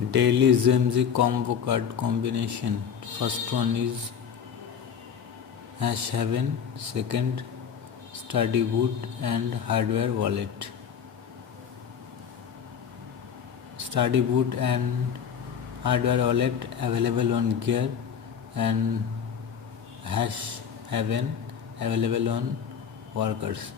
Daily Gemz combo card combination. First one is #7, second study boot and hardware wallet. Study boot and hardware wallet available on Gear, and #7 available on Workers.